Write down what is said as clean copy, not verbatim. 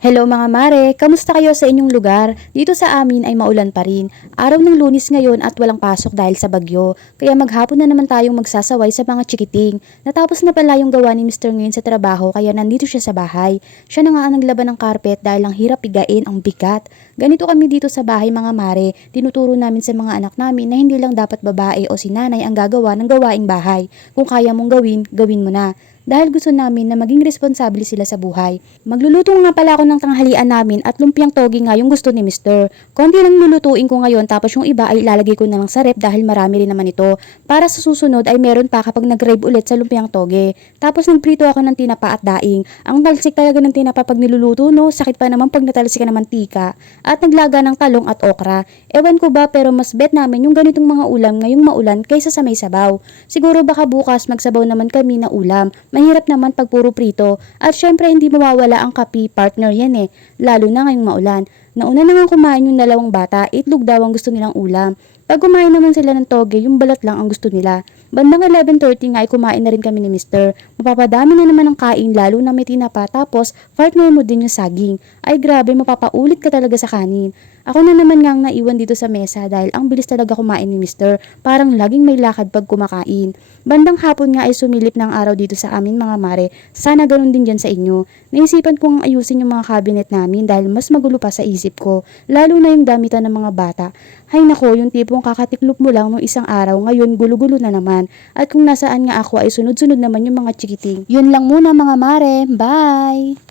Hello mga mare, kamusta kayo sa inyong lugar? Dito sa amin ay maulan pa rin. Araw ng Lunes ngayon at walang pasok dahil sa bagyo. Kaya maghapon na naman tayong magsasaway sa mga chikiting. Natapos na pala yung gawa ni Mr. ngayon sa trabaho kaya nandito siya sa bahay. Siya na nga ang naglaban ng carpet dahil ang hirap pigain, ang bigat. Ganito kami dito sa bahay mga mare. Tinuturo namin sa mga anak namin na hindi lang dapat babae o si nanay ang gagawa ng gawaing bahay. Kung kaya mong gawin, gawin mo na. Dahil gusto namin na maging responsable sila sa buhay. Magluluto nga pala ako ng tanghalian namin at lumpiang togi nga yung gusto ni Mister. Konti lang lulutuin ko ngayon tapos yung iba ay ilalagay ko na lang sa rep dahil marami rin naman ito. Para sa susunod ay meron pa kapag nag-rave ulit sa lumpiang toge. Tapos nagprito ako ng tinapa at daing. Ang talsik talaga ng tinapa pag niluluto no, sakit pa naman pag natalsik ka ng mantika. At naglaga ng talong at okra. Ewan ko ba pero mas bet namin yung ganitong mga ulam ngayong maulan kaysa sa may sabaw. Siguro baka bukas magsabaw naman kami na ulam. Mahirap naman pag puro prito. At syempre hindi mawawala ang kape, partner yan eh. Lalo na ngayong maulan. Nauna na nga kumain yung dalawang bata, itlog daw ang gusto nilang ulam. Pag kumain naman sila ng toge, yung balat lang ang gusto nila. Bandang 11:30 nga ay kumain na rin kami ni Mister. Mapapadami na naman ang kain lalo na may tinapa tapos partner mo din yung saging. Ay grabe, mapapaulit ka talaga sa kanin. Ako na naman nga ang naiwan dito sa mesa dahil ang bilis talaga kumain ni Mister. Parang laging may lakad pag kumakain. Bandang hapon nga ay sumilip ng araw dito sa amin mga mare. Sana ganun din dyan sa inyo. Naisipan kong ayusin yung mga cabinet namin dahil mas magulo pa sa isip ko. Lalo na yung damitan ng mga bata. Hay nako, yung tipong kakatiklop mo lang nung isang araw, ngayon gulo-gulo na naman. At kung nasaan nga ako ay sunod-sunod naman yung mga chikiting. Yun lang muna mga mare. Bye!